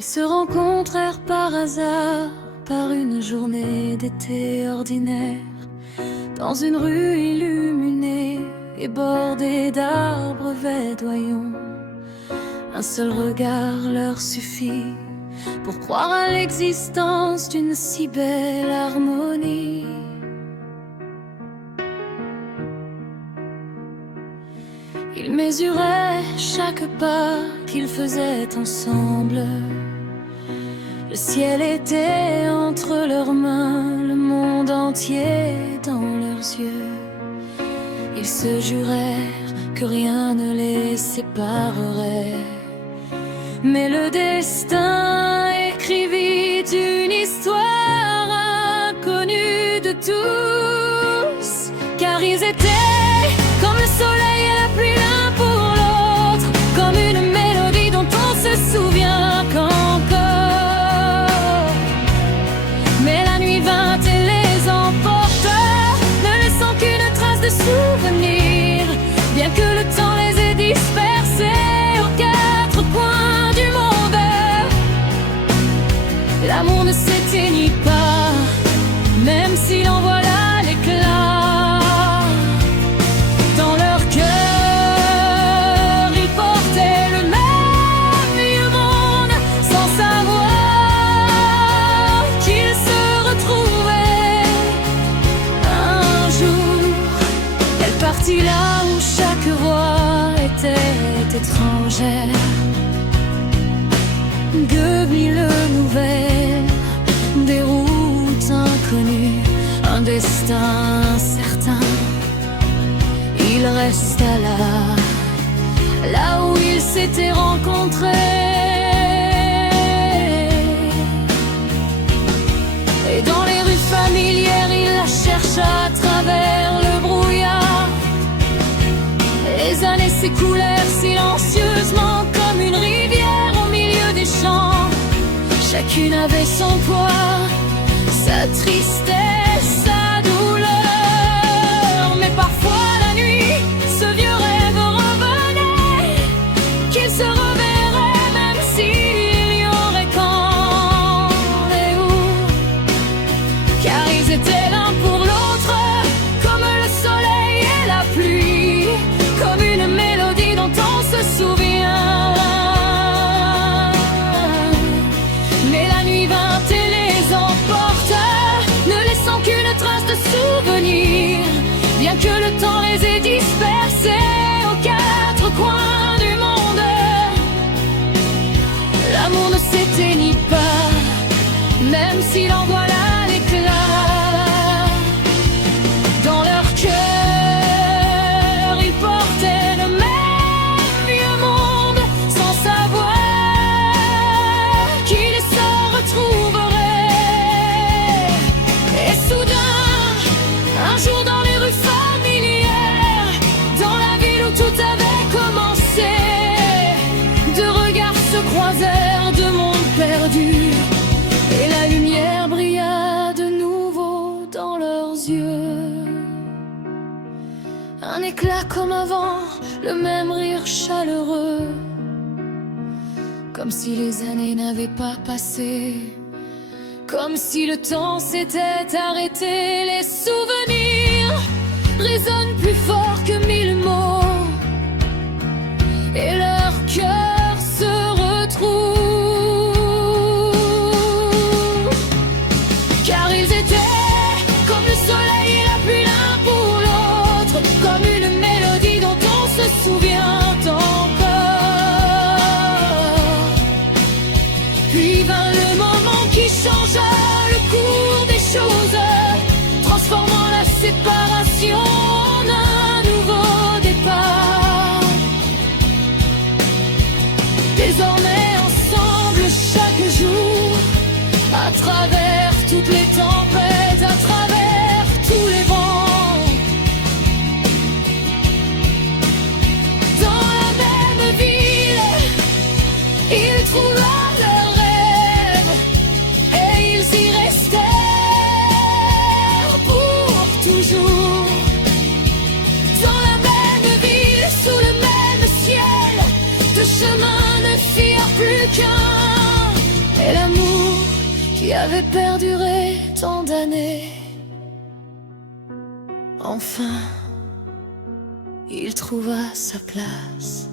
Ils se rencontrèrent par hasard, par une journée d'été ordinaire, dans une rue illuminée et bordée d'arbres verdoyants. Un seul regard leur suffit pour croire à l'existence d'une si belle harmonie. Ils mesuraient chaque pas qu'ils faisaient ensemble. Le ciel était entre leurs mains, le monde entier dans leurs yeux. Ils se jurèrent que rien ne les séparerait. Mais le destin écrivit une histoire inconnue de tous, car ils étaient comme le soleil et la pluie l'un pour l'autre, comme une mélodie dont on se souvient qu'encore. Mais la nuit vint et les emporta, ne laissant qu'une trace de souvenir, bien que le temps les ait dispersés aux quatre coins du monde. L'amour ne s'éteignit pas, même s'il en voilà l'éclat. Dans leur cœur, ils portaient le même vieux monde, sans savoir qu'ils se retrouvaient un jour. Elle partit là où chaque voix était étrangère, de mille nouvelles, des routes inconnues, un destin incertain. Il resta là où ils s'étaient rencontrés. Et dans les rues familières, il la chercha à travers le brouillard. Les années s'écoulèrent silencieusement comme une rivière au milieu des champs. Chacune avait son poids, sa tristesse, sa douleur. Mais parfois la nuit, ce vieux rêve revenait, qu'ils se reverraient même s'il y aurait quand et où. Car ils étaient l'un pour l'autre, comme le soleil et la pluie, comme une mélodie dont on se souvient. Mais la nuit vint et les emporta, ne laissant qu'une trace de souvenir, bien que le temps les ait dispersés aux quatre coins du monde. L'amour ne s'éteignit pas, même s'il en voilà l'éclat. Dans leur cœur, ils portaient le même vieux monde, sans savoir qu'ils se retrouveraient. Et soudain, un jour dans les rues familières, dans la ville où tout avait commencé, deux regards se croisèrent, deux mondes perdus, et la lumière brilla de nouveau dans leurs yeux. Un éclat comme avant, le même rire chaleureux, comme si les années n'avaient pas passé, comme si le temps s'était arrêté. Les souvenirs résonnent plus fort que mille mots, et leur cœur se retrouve. Car ils étaient comme le soleil et la pluie l'un pour l'autre, comme une mélodie dont on se souvient encore. Puis vint le moment qui changea le cours des choses, transformant la séparation en un nouveau départ. Désormais ensemble chaque jour, à travers toutes les tempêtes, à travers tous les vents. Dans la même ville, ils trouvèrent leur rêve, et ils y restèrent pour toujours. Dans la même ville, sous le même ciel, deux chemins ne firent plus qu'un. Et l'amour qui avait perduré tant d'années, enfin, il trouva sa place.